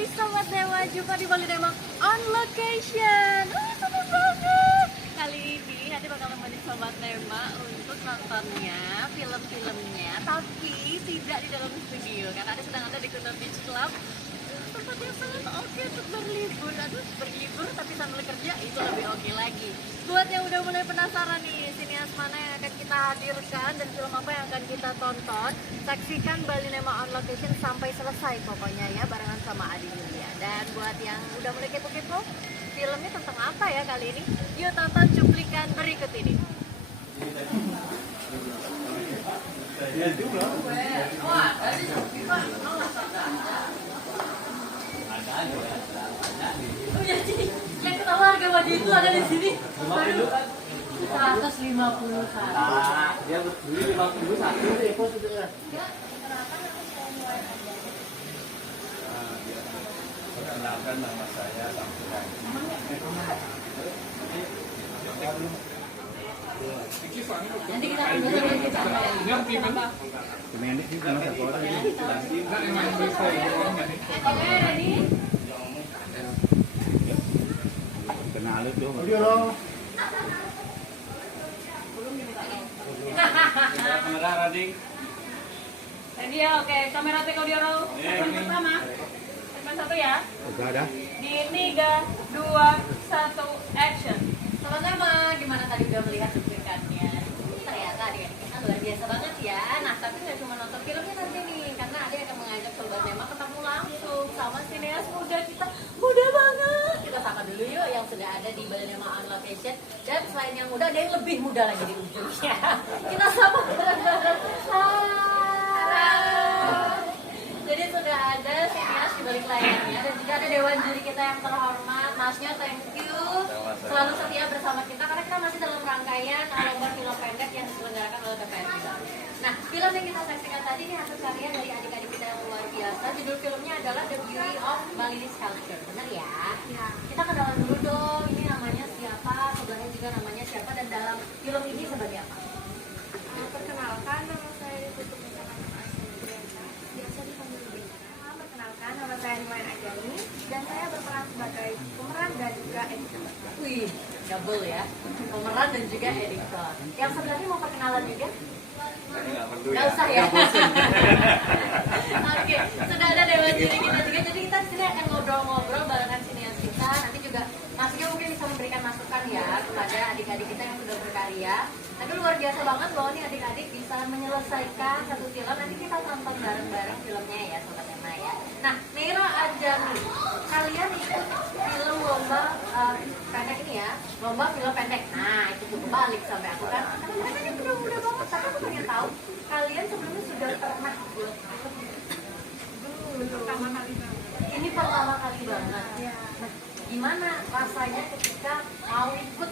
Hai Sobat Dewa, jumpa di Balinema on location. Seru banget. Kali ini Adi bakal nemenin Sobat Nema untuk nontonnya film-filmnya, tapi tidak di dalam studio karena Adi sedang ada di Kuta Beach Club. Tempat yang sangat oke untuk berlibur. Aduh, berlibur tapi sambil kerja itu lebih oke lagi. Buat yang udah mulai penasaran nih, sinias mana yang akan kita hadirkan dan film apa yang akan kita tonton, saksikan Balinema on location sampai selesai pokoknya ya, barengan sama Adi Julia. Dan buat yang udah mulai kepo-kepo, filmnya tentang apa ya kali ini? Yuk tonton cuplikan berikut ini. Oh ya sih, yang ketawa harga baju itu ada di sini. 151. Nah, dia beli 51 deh, pos itu ya. Perkenalkan nama saya Samsuran. Nanti kita tunjukkan kita. Gimana sih karena sekolah ini? Oke, ready? Kenal itu. Kamera rading. Ready ya, oke. Kamera take audio roll. Segmen pertama. Segmen 1 ya. Udah ada. Di 3, 2, 1, action. Sama-sama, gimana tadi udah melihat cuplikannya? Ternyata adik-adik kita luar biasa banget ya. Nah, tapi nggak cuma nonton filmnya nanti nih, karena ada yang akan mengajak Sobat Nema ketemu langsung sama sineas muda kita. Muda banget. Kita sapa dulu yuk yang sudah ada di Balinema on location. Dan selain yang muda, ada yang lebih muda lagi di ujungnya. Kita sapa bareng-bareng. Hai. Jadi sudah ada sineas di balik layarnya dan juga ada dewan juri kita yang terhormat. Masnya, thank you. Selalu setia bersama kita karena kita masih dalam rangkaian lomba film pendek yang diselenggarakan oleh TPRI. Nah, film yang kita saksikan tadi ini hasil karya dari adik-adik kita yang luar biasa. Judul filmnya adalah The Beauty of Balinese Culture. Benar ya? Ya. Kita kenalan dulu dong. Ini namanya siapa? Sebelahnya juga namanya siapa? Dan dalam film ini sebagai apa? Perkenalkan, nama saya Tutup biasa dipanggil Bella. Perkenalkan, nama saya Nimayan Ajani dan saya berperan sebagai pemeran dan juga editor. Wih, double ya. Pemeran dan juga editor. Yang sebelahnya mau perkenalan juga? Nggak usah ya. Oke, sudah ada dewan juri kita juga. Jadi kita di sini akan ngobrol-ngobrol barengan sineas kita. Nanti juga Mas Gio mungkin bisa memberikan masukan ya kepada adik-adik kita yang sudah berkarya. Tapi luar biasa banget loh nih adik-adik bisa menyelesaikan satu film. Nanti kita tonton bareng-bareng filmnya ya Sobat Nema ya. Nah, Neira Ajani, kalian ikut film lomba pendek ini ya, lomba film pendek. Nah, itu tuh kebalik sampai aku kan. Katanya udah muda banget, tapi aku pengen tahu kalian sebelumnya sudah pernah buat Pertama kali banget. ini pertama kali banget. Nah, gimana rasanya ketika mau ikut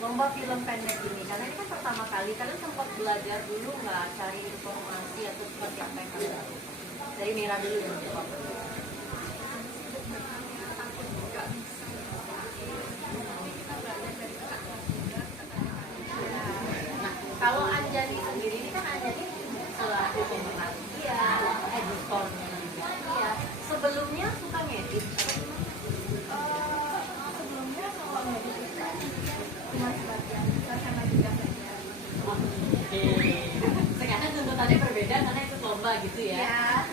lomba film pendek ini? Karena ini kan pertama kali, kalian sempat belajar dulu nggak, cari informasi atau seperti apa yang kalian lakukan? Dari Mira dulu yang jawab. Nah, kalau Anjani sendiri ini kan Anjani selaku pemerhatian, editornya juga dia. Sebelumnya suka ngedit? Sebelumnya kalau ngedit itu cuma sebagian besar sama juga belajar. Oke. Sekarang tuntutannya berbeda karena ikut lomba gitu ya. Ya,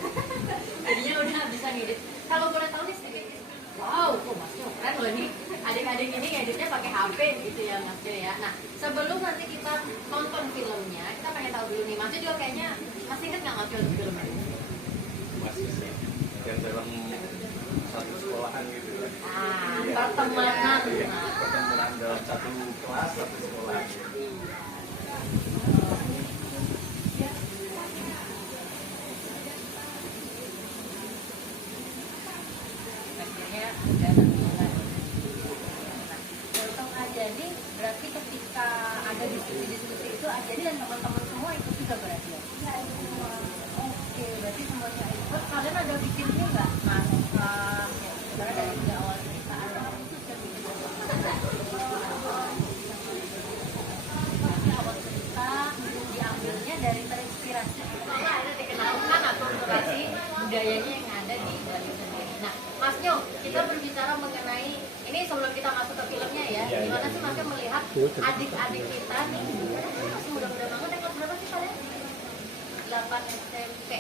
Jadinya udah bisa ngedit. Kalau boleh tahu nih sedikit. Wow, kok Mas Jo keren loh ini. Adik-adik ini ngeditnya pakai HP gitu ya Mas Jo ya. Nah, sebelum nanti kita nonton filmnya, kita pengen tahu dulu nih. Mas Jo juga kayaknya masih inget nggak Mas Jo filmnya? Masih sih. Yang dalam satu sekolahan gitu ya. Pertemanan. Pertemuan dalam satu kelas, satu sekolah. Akhirnya udah nonton. Untuk Ajani berarti ketika ada diskusi-diskusi itu Ajani dan teman-teman semua ikut juga berarti ya? ya itu semua. Oke, berarti semuanya ikut. Kalian ada bikinnya nggak? Naskah, karena dari awal cerita ada khusus yang bikin awal cerita diambilnya dari terinspirasi. Karena ada dikenalkan akulturasi budayanya yang ada di Bali sendiri. Nah, Masnya kita berbicara mengenai ini sebelum kita masuk ke filmnya ya. Iya, Gimana iya. sih Mas melihat adik-adik kita nih? Masih muda-muda banget ya, kelas berapa sih kalian? 8 SMP.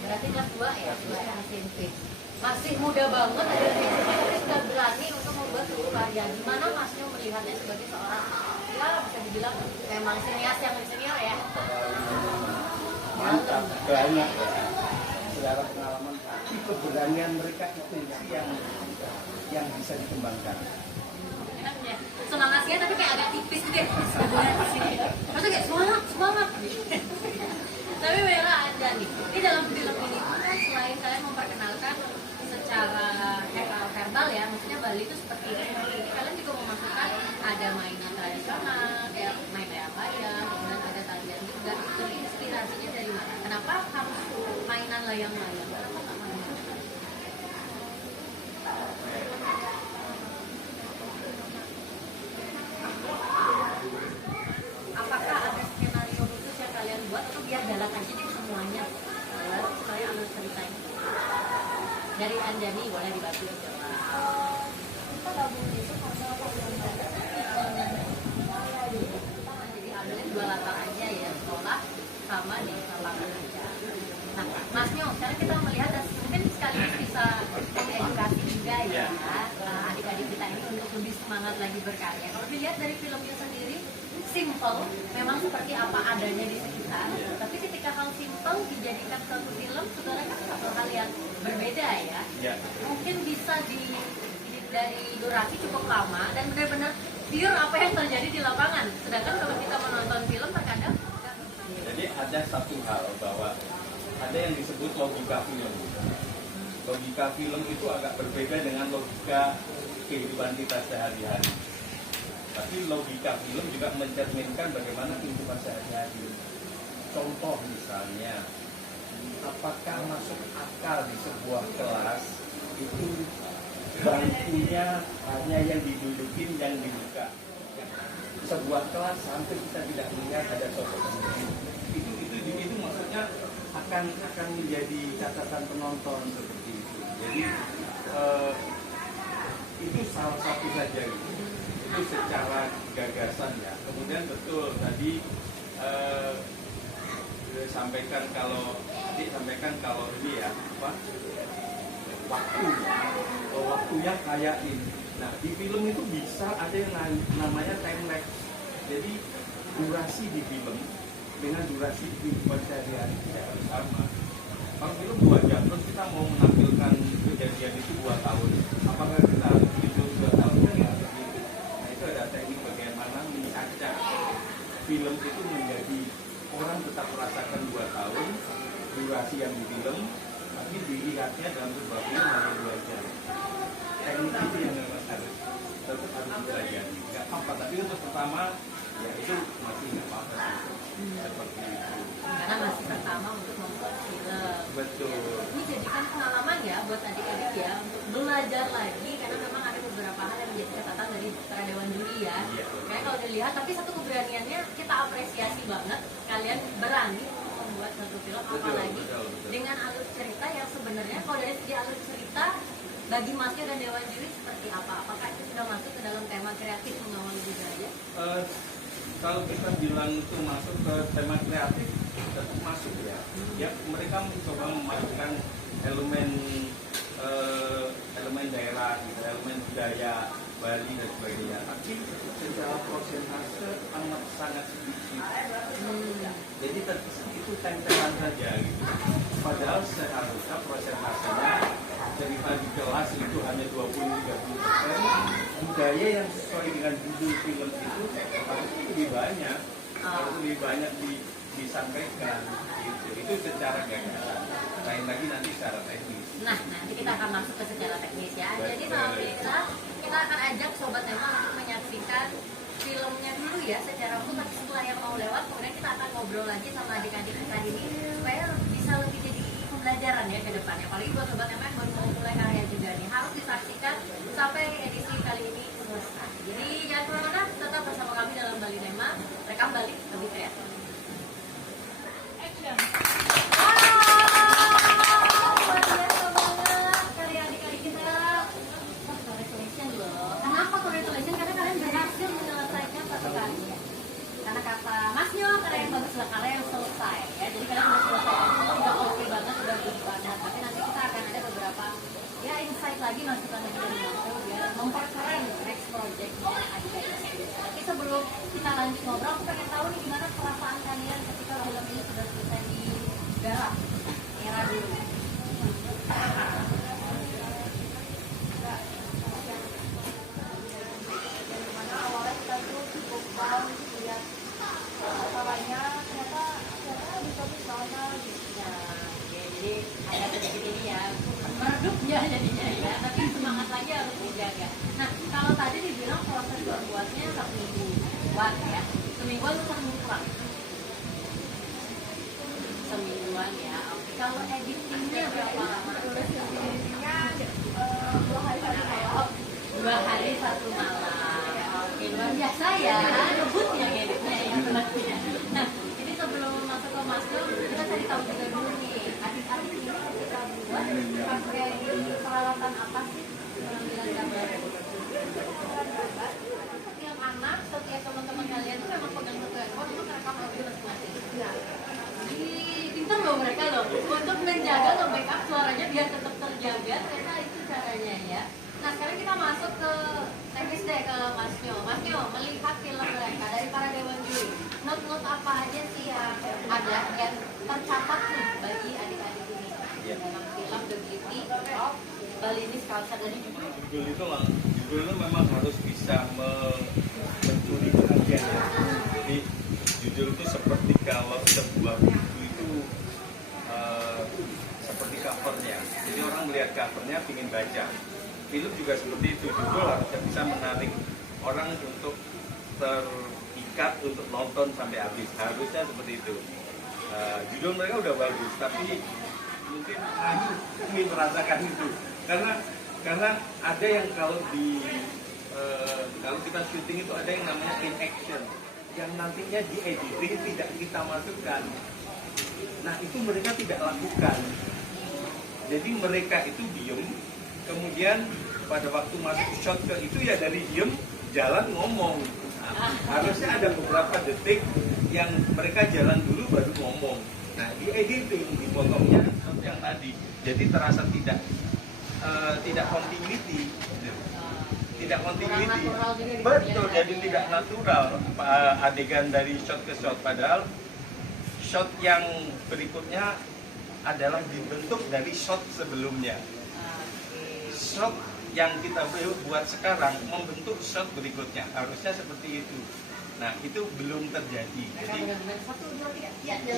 Berarti kelas 2 ya, 2 SMP. Masih muda banget ada di SMP tapi sudah berani untuk membuat sebuah karya. Gimana Masnya melihatnya sebagai seorang ya bisa dibilang memang senior yang senior ya? Mantap, banyak ya. Secara pengalaman, tapi keberanian mereka itu sih yang bisa dikembangkan. Enaknya semangatnya tapi kayak agak tipis gitu ya sebenarnya di sini. Maksudnya kayak semangat. Tapi Bella ada nih. Ini dalam film ini tuh kan selain kalian memperkenalkan secara verbal ya, maksudnya Bali itu seperti ini. Kalian juga memasukkan ada mainan tradisional kayak main layang-layang, kemudian ada tarian juga. Itu inspirasinya dari mana? Kenapa harus mainan layang-layang? Kenapa nggak mainan? Apakah ada skenario khusus yang kalian buat atau biar jalan aja deh semuanya? Saya ambil ceritanya dari Anjani, boleh dibantu jawab. Kita gabung itu karena Jadi ambilin 2 latar aja ya, sekolah sama di lapangan aja. Nah, Mas Nyo, sekarang kita melihat dan mungkin sekaligus bisa mengedukasi juga ya adik-adik kita ini untuk lebih semangat lagi berkarya. Kalau dilihat dari filmnya sendiri, simple, memang seperti apa adanya di sekitar. Tapi ketika hal simple dijadikan suatu film, sebenarnya kan satu hal yang berbeda ya. Ya. Mungkin bisa dari durasi cukup lama dan benar-benar pure apa yang terjadi di lapangan. Sedangkan kalau kita menonton film terkadang Jadi ada satu hal bahwa ada yang disebut logika film. Logika film itu agak berbeda dengan logika kehidupan kita sehari-hari. Tapi logika film juga mencerminkan bagaimana kehidupan sehari-hari. Contoh misalnya, apakah masuk akal di sebuah kelas itu bangkunya hanya yang didudukin yang dibuka? Sebuah kelas sampai kita tidak melihat ada sosok pemimpin. Itu maksudnya akan menjadi catatan penonton seperti itu. Jadi itu salah satu saja gitu. Itu secara gagasan ya. Kemudian betul tadi sampaikan kalau ini ya apa waktunya kayak ini. Nah di film itu bisa ada yang namanya time lapse. Jadi durasi di film dengan durasi kehidupan sehari-hari tidak sama. Kalau film 2 jam terus kita mau menampilkan kejadian itu 2 tahun, apakah kita harus video 2 tahun kan nggak begitu. Nah itu ada teknik bagaimana mencacah film itu menjadi orang tetap merasakan 2 tahun durasi yang di film, tapi dilihatnya dalam sebuah film hanya 2 jam. Teknik itu yang memang harus tetap dipelajari. Nggak apa-apa, tapi untuk pertama ya itu masih nggak apa-apa sih. Seperti itu. karena masih pertama untuk membuat film. Betul. Ini jadikan pengalaman ya buat adik-adik ya untuk belajar lagi karena memang ada beberapa hal yang menjadi catatan dari para dewan juri ya. Iya. Kayak kalau dilihat tapi satu keberaniannya kita apresiasi banget kalian berani membuat satu film apalagi betul. dengan alur cerita yang sebenarnya kalau dari segi alur cerita bagi Masnya dan dewan juri seperti apa? Apakah itu sudah masuk ke dalam tema kreatif mengawal budaya? Kalau kita bilang itu masuk ke tema kreatif tetap masuk ya. Ya mereka mencoba memasukkan elemen daerah, gitu, elemen budaya Bali dan sebagainya. Tapi secara prosentase amat sangat sedikit. Jadi terkesan itu tempelan saja gitu. Padahal seharusnya prosentasenya cerita di kelas itu hanya 20-30%. Budaya yang sesuai dengan judul film itu harus lebih banyak, disampaikan. Gitu. Itu secara gagasan. Lain lagi nanti secara teknis. Nah, nanti kita akan masuk ke secara teknis ya. Jadi malam kita akan ajak Sobat Tema untuk menyaksikan filmnya dulu ya secara full. Tapi setelah yang mau lewat, kemudian kita akan ngobrol lagi sama adik-adik kita ini supaya bisa lebih jadi pembelajaran ya ke depannya. Apalagi buat Sobat Tema yang baru mau mulai karya juga nih, harus disaksikan sampai edisi kali ini selesai. Jadi jangan kemana-mana, tetap bersama kami dalam Bali Nema, rekam balik lebih kreatif. Action. Luar biasa banget karya adik-adik kita. lagi masukan dari Mas biar memperkeren next projectnya Adika Istri. Tapi sebelum kita lanjut ngobrol, aku pengen tahu nih gimana perasaan kalian ketika film ini sudah selesai digarap. Era dulu. Dimana awalnya kita tuh cukup wow lihat caranya ternyata bisa sana gitu. Nah, ya, jadi ada sedikit ini ya, meredupnya jadinya ya, tapi semangat lagi harus dijaga. Nah, kalau tadi dibilang proses membuatnya 1 mingguan ya, semingguan itu kurang. Semingguan ya, oke. Kalau editingnya berapa lama? Intinya 2 hari 1 malam. 2 hari 1 malam. Oke, luar biasa ya, ngebut ya editnya ya berarti ya. Nah, ini sebelum masuk ke Mas Nur, kita cari tahu juga dulu nih, adik-adik ini kita buat pakai peralatan apa sih pengambilan gambar? Setiap anak, setiap teman-teman kalian tuh memang pegang satu handphone untuk merekam audio masing-masing. Iya. Pintar loh mereka loh, untuk menjaga atau backup suaranya biar tetap terjaga, ternyata itu caranya ya. Nah, sekarang kita masuk ke teknis deh ke Mas Nyo. Mas Nyo, melihat film mereka dari para dewan juri, note-note apa aja sih yang ada yang tercatat nih bagi adik-adik ini dalam film The Beauty of Balinese Culture dari judul? Judul itu memang harus bisa mencuri perhatian ya. Jadi judul itu seperti kalau sebuah buku itu seperti covernya. Jadi orang melihat covernya ingin baca. Film juga seperti itu, judul harusnya bisa menarik orang untuk terikat untuk nonton sampai habis. Harusnya seperti itu. Judul mereka udah bagus, tapi mungkin aku ingin merasakan itu. Karena ada yang kalau kita syuting itu ada yang namanya in action, yang nantinya di editing tidak kita masukkan. Nah itu mereka tidak lakukan. Jadi mereka itu diem. Kemudian pada waktu masuk shot ke itu ya dari diem jalan ngomong. Nah, harusnya ada beberapa detik yang mereka jalan dulu baru ngomong. Nah di editing dipotongnya shot yang tadi. Jadi terasa tidak continuity. Tidak continuity. Betul, jadi tidak natural adegan dari shot ke shot. Padahal shot yang berikutnya adalah dibentuk dari shot sebelumnya. Shot yang kita buat sekarang membentuk shot berikutnya, harusnya seperti itu. Nah itu belum terjadi. Jadi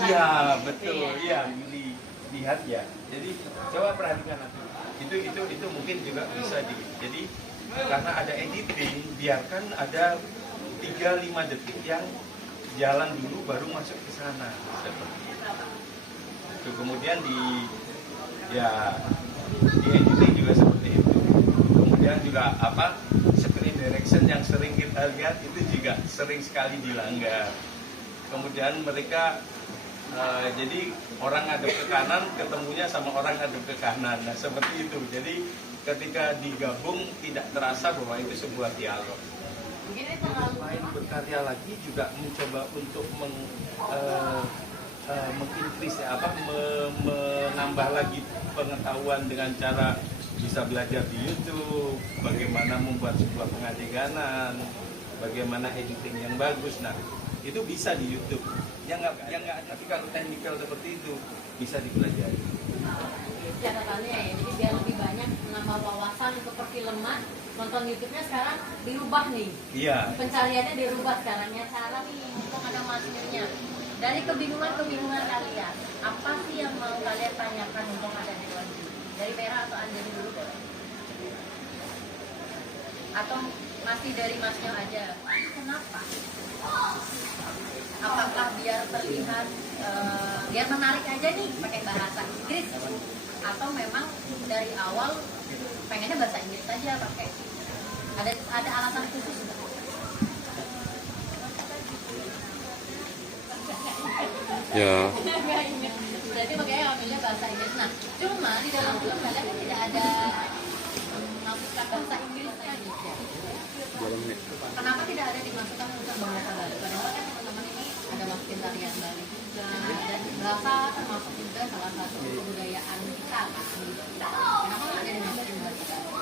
iya betul, iya lihat ya. Jadi coba perhatikan nanti. Itu mungkin juga bisa jadi karena ada editing, biarkan ada 3-5 detik yang jalan dulu baru masuk ke sana seperti itu. Kemudian di editing juga seperti itu. Kemudian juga screen direction yang sering kita lihat itu juga sering sekali dilanggar. Kemudian mereka jadi orang ngadep ke kanan ketemunya sama orang ngadep ke kanan. Nah seperti itu. Jadi ketika digabung tidak terasa bahwa itu sebuah dialog. Selain berkarya lagi juga mencoba untuk menambah lagi pengetahuan dengan cara bisa belajar di YouTube, bagaimana membuat sebuah pengadeganan, bagaimana editing yang bagus. Nah itu bisa di YouTube. Yang nggak, tapi kalau teknikal seperti itu bisa dipelajari. Catatannya ya, jadi biar lebih banyak menambah wawasan untuk perfilman, nonton YouTube-nya sekarang dirubah nih. Iya. Pencariannya dirubah sekarangnya, cara nih untuk ada maksudnya. Dari kebingungan kalian, apa sih yang mau kalian tanyakan untuk ada di luar juri? Dari Vera atau Anjani dulu deh? Atau masih dari Masnya aja? Kenapa? Apakah biar terlihat, biar menarik aja nih pakai bahasa Inggris? Atau memang dari awal pengennya bahasa Inggris saja pakai? Ada alasan khusus nggak? Ya. Berarti makanya ambilnya bahasa Inggris. Nah, cuma di dalam film kalian kan tidak ada memasukkan bahasa Inggrisnya gitu. Kenapa tidak ada dimasukkan untuk bahasa Bali? Padahal kan teman-teman ini ada masukin tarian Bali juga, dan bahasa termasuk juga salah satu kebudayaan kita kan. Kenapa nggak ada dimasukin bahasa Bali?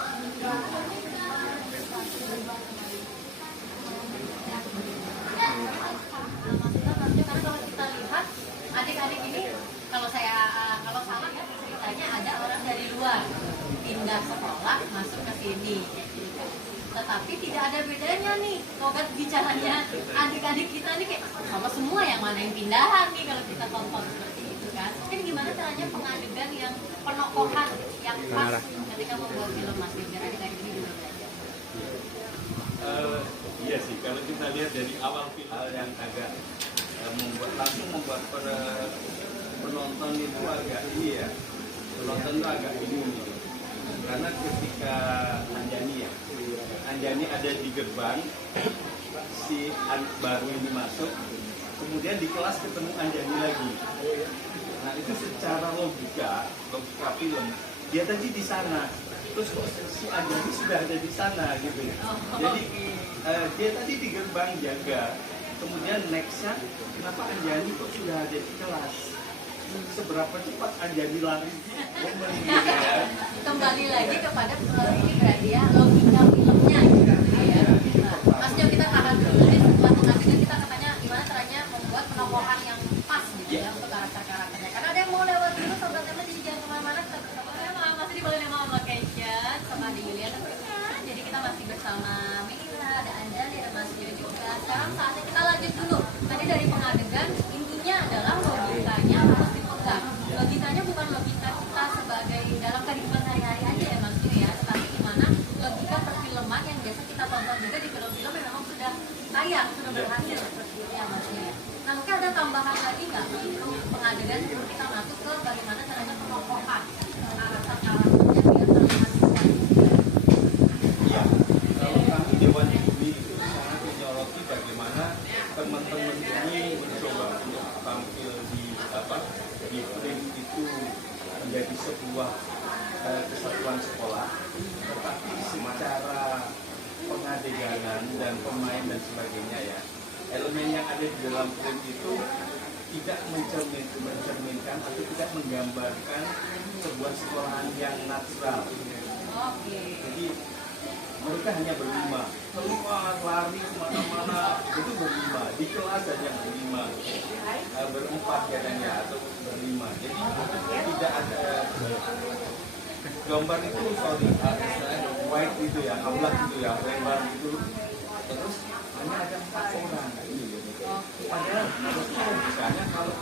sekolah masuk ke sini. Tetapi tidak ada bedanya nih logat bicaranya adik-adik kita nih kayak sama semua yang mana yang pindahan nih kalau kita tonton seperti itu kan. Mungkin gimana caranya pengadegan yang penokohan yang pas ketika membuat film Mas biar adik-adik ini juga belajar. Iya sih, kalau kita lihat dari awal film yang agak membuat para penonton itu agak penonton itu agak bingung gitu. Karena ketika Anjani ada di gerbang, si anak baru ini masuk, kemudian di kelas ketemu Anjani lagi. Nah itu secara logika film, dia tadi di sana, terus kok si Anjani sudah ada di sana gitu. Jadi dia tadi di gerbang jaga, kemudian nextnya kenapa Anjani kok sudah ada di kelas? Seberapa cepat Anjani lari? Ya. Kembali lagi kepada ini berarti ya logika filmnya gitu ya. Mas Jo, kita tahan dulu nih setelah pengadegan kita katanya gimana caranya membuat penokohan yang pas gitu ya untuk karakter-karakternya. Karena ada yang mau lewat dulu sobat teman, jadi jangan kemana-mana, kita bersama masih di Bali Mama Location sama di Yuliana tentunya. Jadi kita masih bersama Mila, ada Anjani, ada Mas Jo juga. Sekarang saatnya kita lanjut dulu. Tadi dari pengadegan intinya adalah logikanya harus dipegang. Logikanya bukan logika kita sebagai dalam kehidupan hari-hari aja ya Mas Jo ya, tetapi gimana logika perfilman yang biasa kita tonton juga di film-film yang memang sudah tayang, sudah berhasil seperti itu ya Mas Jo ya. Nah mungkin ada tambahan lagi nggak untuk pengadegan sebelum kita masuk ke bagaimana caranya penokohan karakter-karakternya biar terlihat kuat. Iya, kalau kami Dewan Bumi itu sangat menyoroti bagaimana teman-teman ini mencoba untuk tampil di frame itu menjadi sebuah kesatuan sekolah, tetapi secara pengadeganan dan pemain dan sebagainya ya, elemen yang ada di dalam frame itu tidak mencerminkan atau tidak menggambarkan sebuah sekolahan yang natural. Jadi mereka hanya berlima, keluar lari kemana-mana itu berlima, di kelas hanya berlima, berempat kadangnya atau berlima. Jadi tidak ada gambar itu white itu ya, ablak itu ya, lebar itu, terus hanya ada 4 orang. Padahal misalnya kalau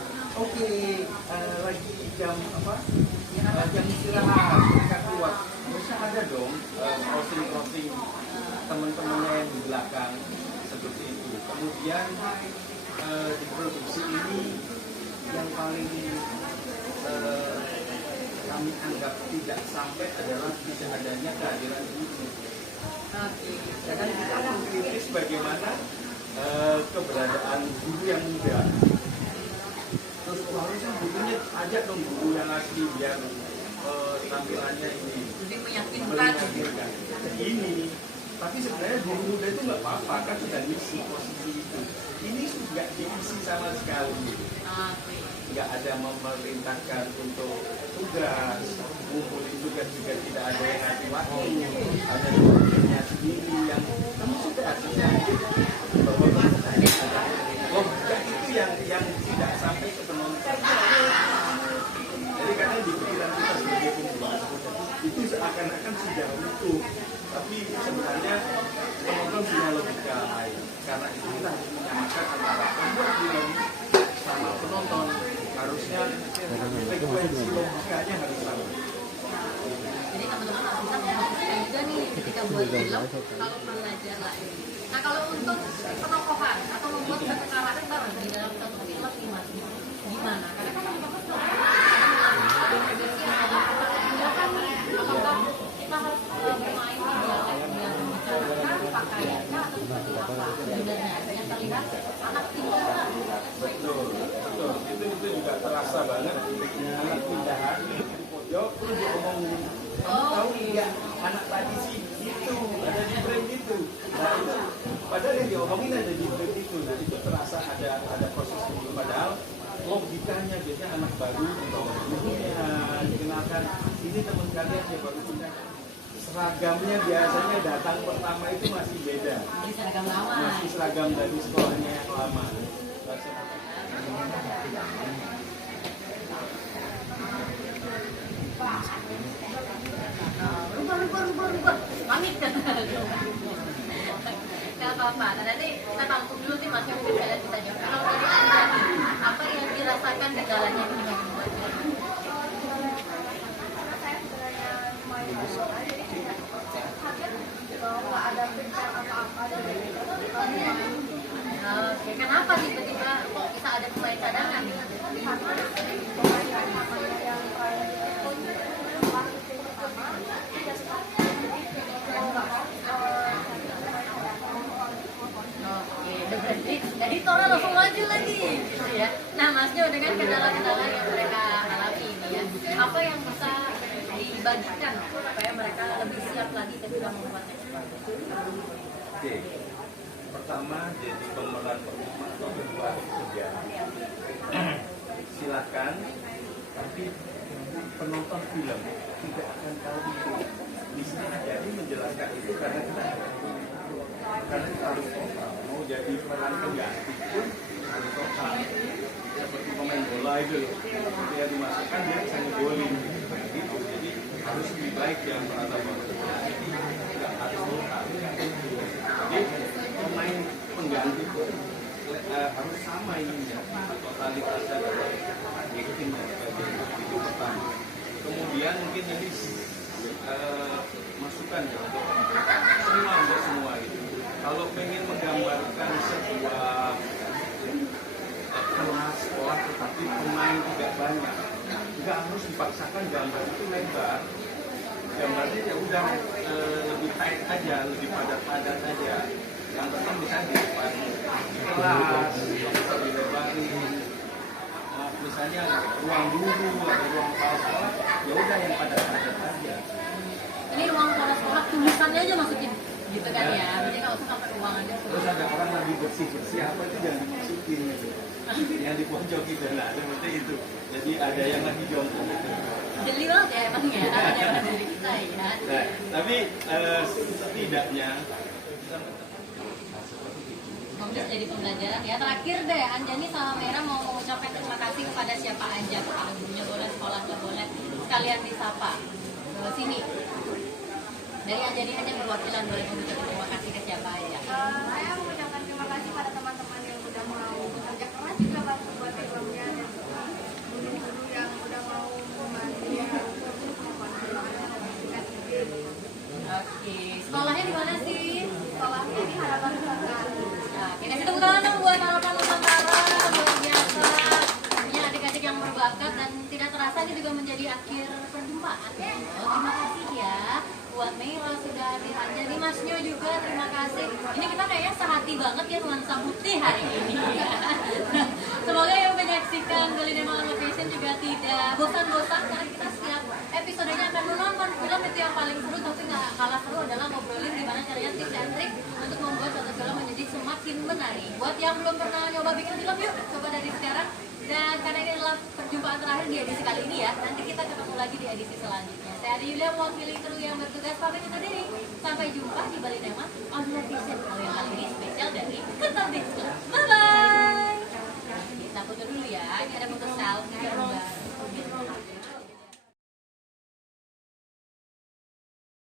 lagi jam jam istirahat mereka keluar, harusnya ada dong crossing teman-temannya yang di belakang seperti itu. Kemudian di produksi ini yang paling kami anggap tidak sampai adalah tidak adanya kehadiran guru. Karena kita mengkritis bagaimana keberadaan guru yang muda. Terus harusnya gurunya ajak dong guru yang asli biar tampilannya ini lebih meyakinkan. Ini, tapi sebenarnya guru muda itu nggak apa-apa kan sudah ngisi posisi itu. Ini sudah diisi sama sekali. Nggak ada memerintahkan untuk tugas, ngumpulin tugas juga tidak ada yang ngasih waktu, ada tugasnya sendiri yang kamu sudah artinya bahwa logika itu yang tidak sampai ke penonton. Jadi kadang di pikiran kita sebagai pembuat itu seakan-akan sudah utuh, tapi sebenarnya penonton punya logika lain. Karena itu kita harus menyamakan antara pembuat film sama penonton. Harusnya frekuensi logikanya harus sama. Jadi teman-teman harus bisa memfokuskan juga nih ketika buat film kalau belajar lah. Nah kalau untuk penokohan atau membuat satu karakter di dalam satu film gimana? Karena kan teman-teman tuh apakah kita harus bermain yang membicarakan pakaiannya atau seperti apa sebenarnya yang terlihat anak pindahan. Betul. Itu juga terasa banget anak pindahan di pojok terus diomongin. Kamu tahu nggak anak tadi sih itu ada di frame itu. Nah itu padahal yang diomongin ada di frame itu. Nah itu terasa ada proses itu. Padahal logikanya biasanya anak baru dikenalkan ini teman kalian yang baru pindah. Seragamnya biasanya datang pertama itu masih beda. Masih seragam lama. Masih seragam dari sekolahnya yang lama. Rubah. Pamit kan? Gak apa-apa. Nah, nanti kita tampung dulu nih masih mungkin kalian bisa jawab. Kalau dari Anda, apa yang dirasakan kendalanya gimana membuatnya? Karena saya sebenarnya main bola, jadi kayak kaget kalau nggak ada printer apa-apa jadi Oke, kenapa tiba-tiba kok bisa ada pemain cadangan? karena pemain yang namanya yang terakhir itu masih tim pertama tidak seperti jadi mau nggak mau Oke, udah berarti jadi Tora langsung maju lagi gitu ya. Nah, Masnya dengan kendala-kendala yang mereka alami ini ya, apa yang bisa dibagikan supaya mereka lebih siap lagi ketika membuat ekspor? Oke. Pertama jadi pemeran pertama atau kedua kerja. Silakan, tapi penonton film tidak akan tahu itu. Di sini jadi menjelaskan itu karena kita harus total. Mau jadi peran pengganti pun harus total. Seperti pemain bola itu loh. Dia dimasukkan dia bisa ngegolin gitu. Jadi harus lebih baik yang merasa bagus. Tidak harus total. Jadi pemain pengganti pun harus sama ininya totalitasnya dari acting dan sebagainya. Itu pertama. Kemudian mungkin ini masukan ya untuk semua gitu. Kalau pengen menggambarkan sebuah kelas sekolah tetapi pemain tidak banyak, nggak harus dipaksakan gambar itu lebar. Gambarnya ya udah lebih tight aja, lebih padat-padat aja. Yang penting bisa di depan kelas, bisa dilebarin. Misalnya ruang guru atau ruang kepala sekolah, ya udah yang padat-padat aja. Ini ruang sekolah tulisannya aja masukin gitu kan ya. Jadi nggak usah sampai ruangannya. Terus ada orang lagi bersih-bersih apa itu jangan dimasukin gitu. Yang dipojokin dan lah seperti itu. Jadi ada yang lagi jongkok gitu. Jeli banget ya emang ya, namanya dari kita ya. Nah, tapi setidaknya Mungkin jadi pembelajaran ya. Terakhir deh, Anjani sama Mera mau mengucapkan terima kasih kepada siapa aja. Kalau gurunya boleh, sekolah nggak boleh, sekalian disapa ke sini. Dari Anjani aja perwakilan boleh mengucapkan terima kasih ke siapa aja. saya mengucapkan terima kasih pada teman-teman yang udah mau bekerja keras juga bantu buat filmnya dan guru-guru yang udah mau membantu untuk membuat Oke, sekolahnya di mana sih? sekolahnya di Harapan Nusantara. Nah, kasih tepuk tangan dong buat Harapan Nusantara, luar biasa. Punya adik-adik yang berbakat dan tidak terasa ini juga menjadi akhir perjumpaan. Terima kasih ya buat Mira sudah hadir aja nih, Mas Nyo juga terima kasih. Ini kita kayaknya sehati banget ya nuansa putih hari ini. Semoga yang menyaksikan Golden Location juga tidak bosan-bosan karena kita setiap episodenya akan menonton film itu yang paling seru, tapi nggak kalah seru adalah ngobrolin gimana caranya tips and trik untuk membuat satu film menjadi semakin menarik. Buat yang belum pernah nyoba bikin film, yuk coba dari sekarang. Dan karena ini adalah perjumpaan terakhir di edisi kali ini ya, nanti kita ketemu lagi di edisi selanjutnya. Saya Adi Yulia, mewakili kru yang bertugas pamit undur diri. Sampai jumpa di Bali Tema on Location. Kalau yang kali ini spesial dari Kental Beach Club. Bye bye. Kita foto dulu ya. Ini ada foto selfie gambar.